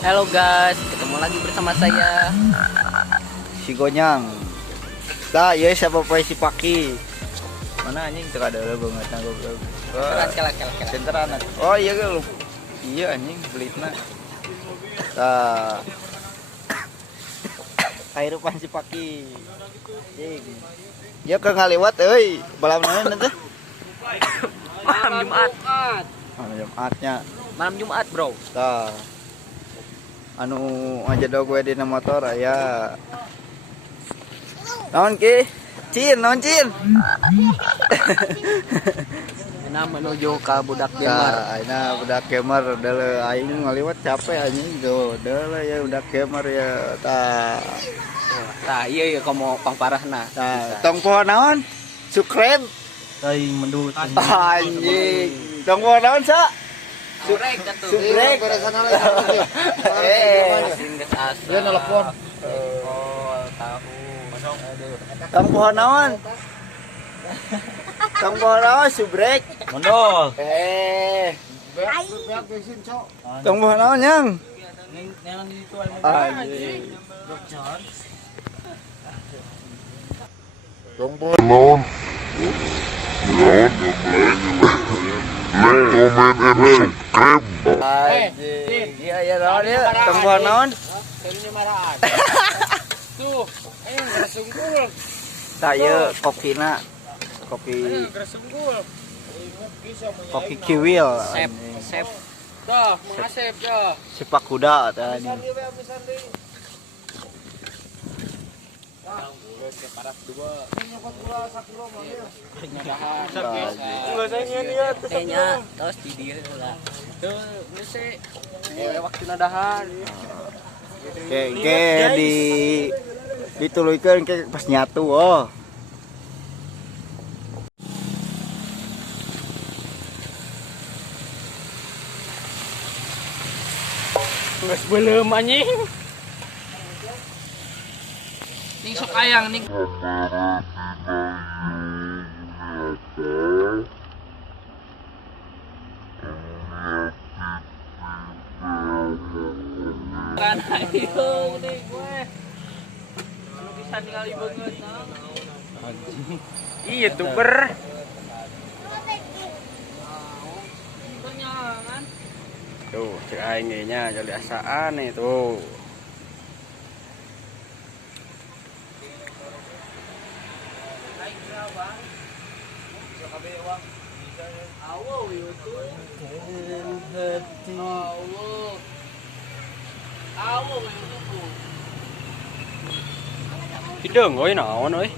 Halo guys, ketemu lagi bersama saya si Gonyang. Dah, ya siapa si Paki? Mana anjing teu ada banget goblok. Kelak. Senteran. Oh iya ge lu. Iya anjing belitna. Tah. Kairupan si Paki. Jing. Ya ke ngaliwat euy, balam naon teh? Malam Jumat. Malam Jumatnya. Malam Jumat, bro. Tah. Anu aja dog we dina motor aya. Naon ki? Naon Cin? Ini menuju ke budak gamer. Aina budak gamer deuleu aing ngaliwat capek anjing tuh. Deuleu ya budak gamer ya tah. Tah ieu komo pangparahna. Tah, tong pohon naon? Subscribe. Teuing mendut. Anjing. Tong pohon naon sa? Subrek atuh. Subrek. Dia nelpon. Oh, tahu. Tong pohon naon? Tong pohon naon subrek? Mondol. Tong pohon naon yang? Tong pohon naon? Komen Anjing. Iya naon ya? Tong pohon naon? Tuh, sungkul. Tah ieu kokina. Kopi kiwil. Sep. Dah, mengasep dah. Sepak kuda tadi. Kayaknya tos di dia lah. Tuh, ngese. Waktu nadahan. Ke dituluykeun ke pas nyatu oh. Geus beuleum anjing. Ning sok ayang ning. Kan ayo nih gue. Anu bisa ningali beungeut anjing. Iya youtuber. Kenyangan. Tuh, cek aing ge nya jadi asaan nih tuh. Hideung euy naon euy.